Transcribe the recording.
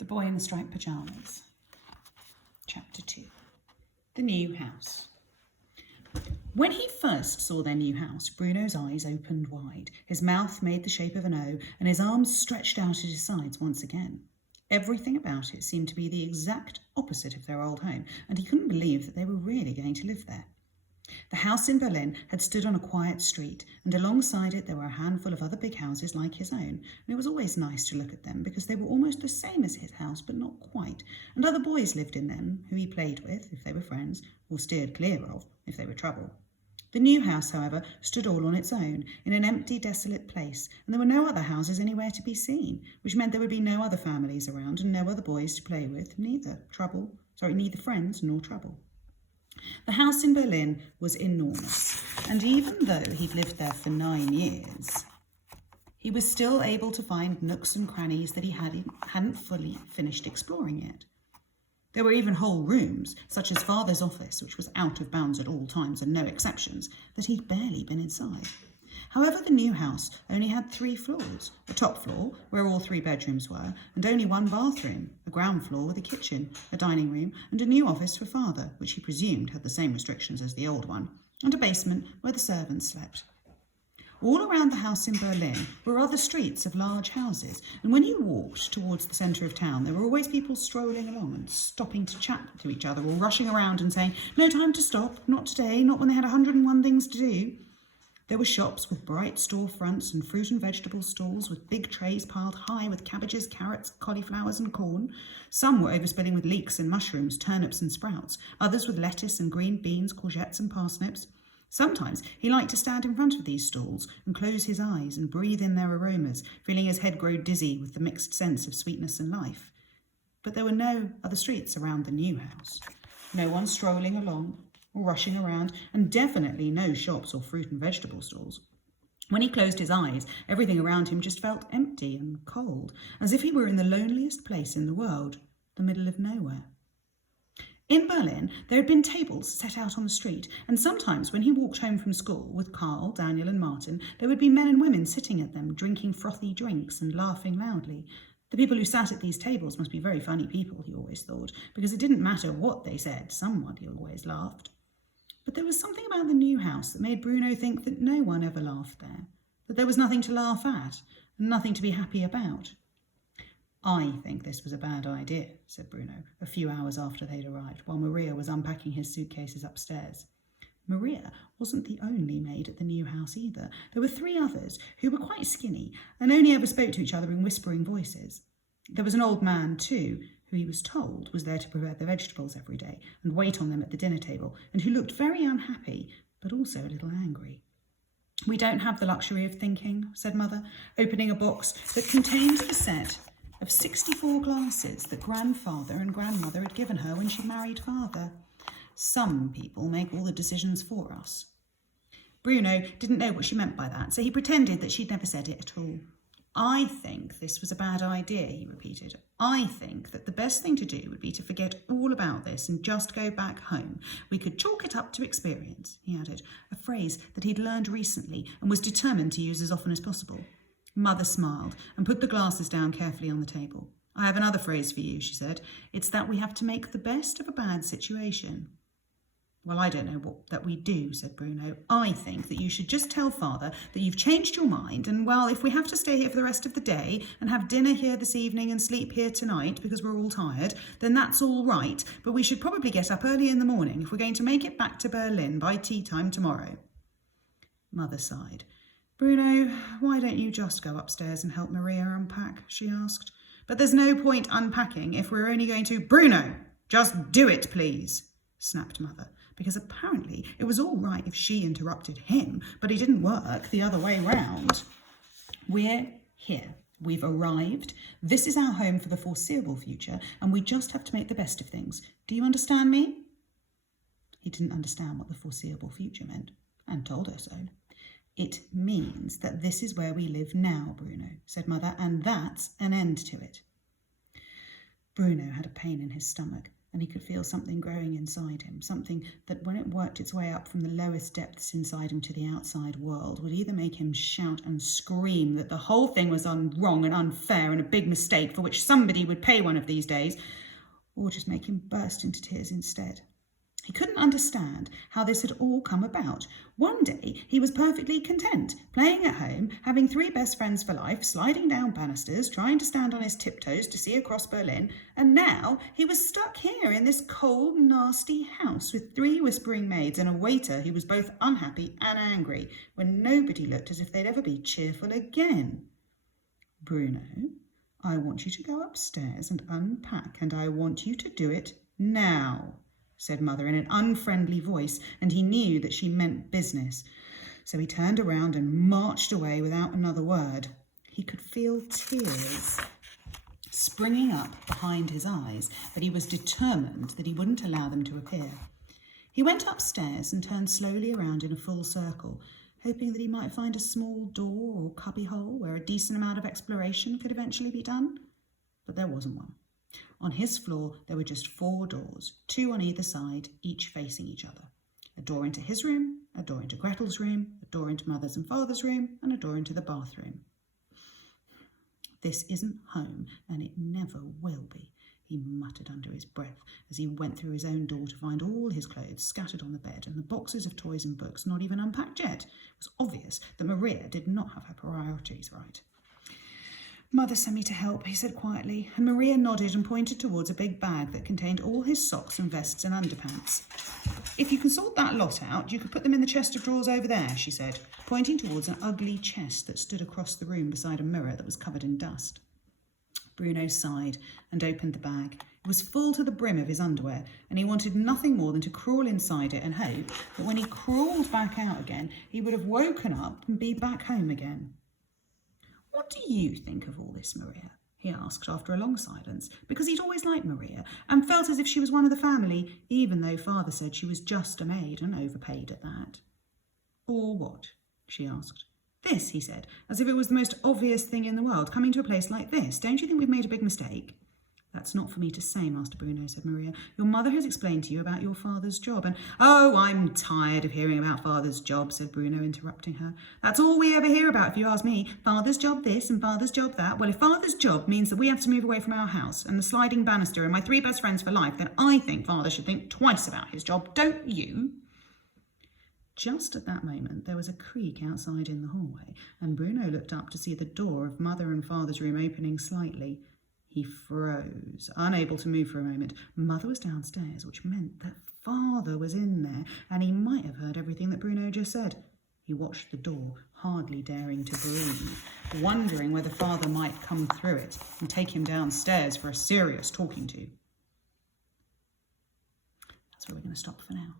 The Boy in the Striped Pyjamas. Chapter 2. The New House. When he first saw their new house, Bruno's eyes opened wide. His mouth made the shape of an O, and his arms stretched out at his sides once again. Everything about it seemed to be the exact opposite of their old home, and he couldn't believe that they were really going to live there. The house in Berlin had stood on a quiet street, and alongside it there were a handful of other big houses like his own, and it was always nice to look at them because they were almost the same as his house, but not quite, and other boys lived in them who he played with if they were friends, or steered clear of if they were trouble. The new house, however, stood all on its own, in an empty, desolate place, and there were no other houses anywhere to be seen, which meant there would be no other families around and no other boys to play with, neither friends nor trouble. The house in Berlin was enormous, and even though he'd lived there for 9 years, he was still able to find nooks and crannies that he hadn't fully finished exploring yet. There were even whole rooms, such as Father's office, which was out of bounds at all times and no exceptions, that he'd barely been inside. However, the new house only had 3 floors, a top floor, where all 3 bedrooms were, and only 1 bathroom, a ground floor with a kitchen, a dining room, and a new office for Father, which he presumed had the same restrictions as the old one, and a basement where the servants slept. All around the house in Berlin were other streets of large houses, and when you walked towards the centre of town, there were always people strolling along and stopping to chat to each other or rushing around and saying, "No time to stop, not today, not when they had 101 things to do." There were shops with bright storefronts and fruit and vegetable stalls with big trays piled high with cabbages, carrots, cauliflowers and corn. Some were overspilling with leeks and mushrooms, turnips and sprouts, others with lettuce and green beans, courgettes and parsnips. Sometimes he liked to stand in front of these stalls and close his eyes and breathe in their aromas, feeling his head grow dizzy with the mixed sense of sweetness and life. But there were no other streets around the new house. No one strolling along or rushing around, and definitely no shops or fruit and vegetable stalls. When he closed his eyes, everything around him just felt empty and cold, as if he were in the loneliest place in the world, the middle of nowhere. In Berlin, there had been tables set out on the street, and sometimes when he walked home from school with Carl, Daniel and Martin, there would be men and women sitting at them, drinking frothy drinks and laughing loudly. The people who sat at these tables must be very funny people, he always thought, because it didn't matter what they said, somebody always laughed. But there was something about the new house that made Bruno think that no one ever laughed there, that there was nothing to laugh at and nothing to be happy about. "I think this was a bad idea," said Bruno, a few hours after they'd arrived, while Maria was unpacking his suitcases upstairs. Maria wasn't the only maid at the new house either. There were 3 others who were quite skinny and only ever spoke to each other in whispering voices. There was an old man too, who he was told was there to prepare the vegetables every day and wait on them at the dinner table, and who looked very unhappy, but also a little angry. "We don't have the luxury of thinking," said Mother, opening a box that contained a set of 64 glasses that Grandfather and Grandmother had given her when she married Father. "Some people make all the decisions for us." Bruno didn't know what she meant by that, so he pretended that she'd never said it at all. "I think this was a bad idea," he repeated. "I think that the best thing to do would be to forget all about this and just go back home. We could chalk it up to experience," he added, a phrase that he'd learned recently and was determined to use as often as possible. Mother smiled and put the glasses down carefully on the table. "I have another phrase for you," she said. "It's that we have to make the best of a bad situation." "Well, I don't know what that we do," said Bruno. "I think that you should just tell Father that you've changed your mind, and, well, if we have to stay here for the rest of the day and have dinner here this evening and sleep here tonight because we're all tired, then that's all right, but we should probably get up early in the morning if we're going to make it back to Berlin by tea time tomorrow." Mother sighed. "Bruno, why don't you just go upstairs and help Maria unpack?" she asked. "But there's no point unpacking if we're only going to—" "Bruno, just do it, please," snapped Mother, because apparently it was all right if she interrupted him, but it didn't work the other way round. "We're here. We've arrived. This is our home for the foreseeable future, and we just have to make the best of things. Do you understand me?" He didn't understand what the foreseeable future meant, and told her so. "It means that this is where we live now, Bruno," said Mother, "and that's an end to it." Bruno had a pain in his stomach. and he could feel something growing inside him, something that when it worked its way up from the lowest depths inside him to the outside world would either make him shout and scream that the whole thing was wrong and unfair and a big mistake for which somebody would pay one of these days, or just make him burst into tears instead. He couldn't understand how this had all come about. One day he was perfectly content, playing at home, having 3 best friends for life, sliding down banisters, trying to stand on his tiptoes to see across Berlin, and now he was stuck here in this cold, nasty house with 3 whispering maids and a waiter who was both unhappy and angry, when nobody looked as if they'd ever be cheerful again. "Bruno, I want you to go upstairs and unpack, and I want you to do it now," said Mother in an unfriendly voice, and he knew that she meant business. So he turned around and marched away without another word. He could feel tears springing up behind his eyes, but he was determined that he wouldn't allow them to appear. He went upstairs and turned slowly around in a full circle, hoping that he might find a small door or cubbyhole where a decent amount of exploration could eventually be done. But there wasn't one. On his floor, there were just 4 doors, 2 on either side, each facing each other. A door into his room, a door into Gretel's room, a door into Mother's and Father's room, and a door into the bathroom. "This isn't home, and it never will be," he muttered under his breath as he went through his own door to find all his clothes scattered on the bed and the boxes of toys and books not even unpacked yet. It was obvious that Maria did not have her priorities right. "Mother sent me to help," he said quietly, and Maria nodded and pointed towards a big bag that contained all his socks and vests and underpants. "If you can sort that lot out, you could put them in the chest of drawers over there," she said, pointing towards an ugly chest that stood across the room beside a mirror that was covered in dust. Bruno sighed and opened the bag. It was full to the brim of his underwear, and he wanted nothing more than to crawl inside it and hope that when he crawled back out again, he would have woken up and be back home again. "What do you think of all this, Maria?" he asked after a long silence, because he'd always liked Maria and felt as if she was one of the family, even though Father said she was just a maid and overpaid at that. "Or what?" she asked. "This," he said, as if it was the most obvious thing in the world, coming to a place like this. "Don't you think we've made a big mistake?" "That's not for me to say, Master Bruno," said Maria. "Your mother has explained to you about your father's job, and—" "Oh, I'm tired of hearing about Father's job," said Bruno, interrupting her. "That's all we ever hear about, if you ask me. Father's job this and Father's job that. Well, if Father's job means that we have to move away from our house and the sliding banister and my 3 best friends for life, then I think Father should think twice about his job, don't you?" Just at that moment, there was a creak outside in the hallway, and Bruno looked up to see the door of Mother and Father's room opening slightly. He froze, unable to move for a moment. Mother was downstairs, which meant that Father was in there, and he might have heard everything that Bruno just said. He watched the door, hardly daring to breathe, wondering whether Father might come through it and take him downstairs for a serious talking to. That's where we're going to stop for now.